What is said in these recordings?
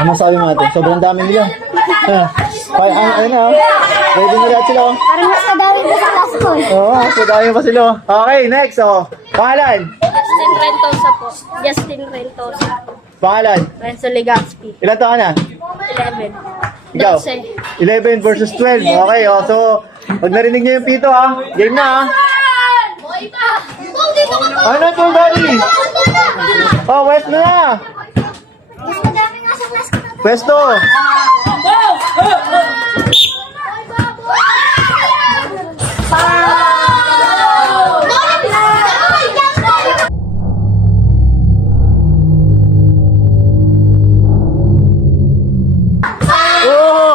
Ano sabi mo natin? Sobrang dami nila. Ano na, pwede nila sila. Parang mas madami ko sa last call. Oo, so dami pa sila. Okay, next. Pangalan? Justin Rentosa po. Justin Rentosa. Pangalan? Renzo Legaspi. Ilan taon na? 11. Ikaw? 12. 11 versus 12. Okay, so pag narinig niyo yung pito game na Ano to, Daddy? West na. Mas madami nga sa last call. Pwesto.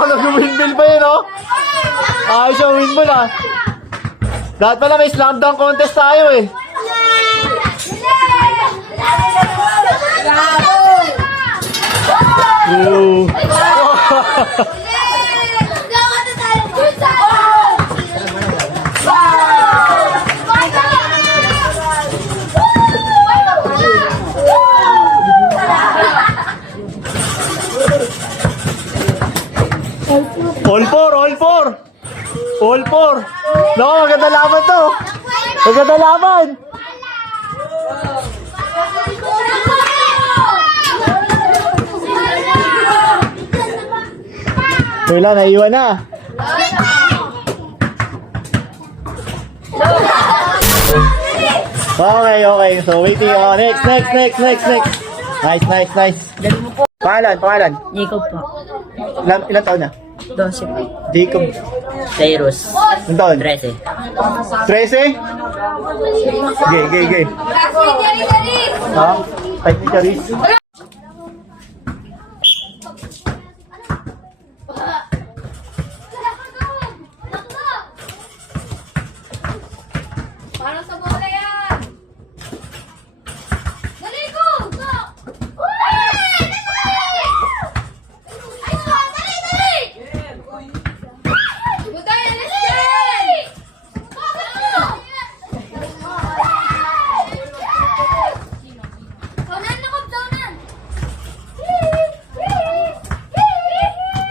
Nag-windmill pa yun, ayos yung windmill, Dapat pala may slam dunk contest tayo, Ooh. All four. No, maganda laban to. Maganda laban. Wala, naiwan na. Okay. So, waiting. Next. Nice. Pangalan? Jacob po. Ilan taon na? 12 po. Jacob. Cyrus. Ilan taon? 13. 13? Gay. Type ni Charis. Para sa bola yan! Dali ko! Dali! Butay, alis yan! Kaunan na ko, kaunan!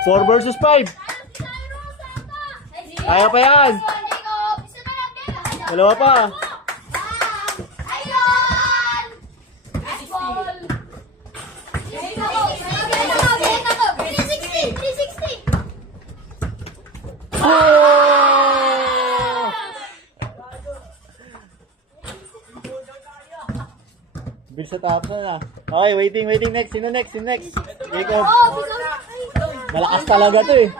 4 versus 5. Kaya pa yan. Dalawa pa. Ayun! Ball! 360! Oh! Bill sa top na. Okay, waiting. Next. Sino next? Jacob. Malakas talaga to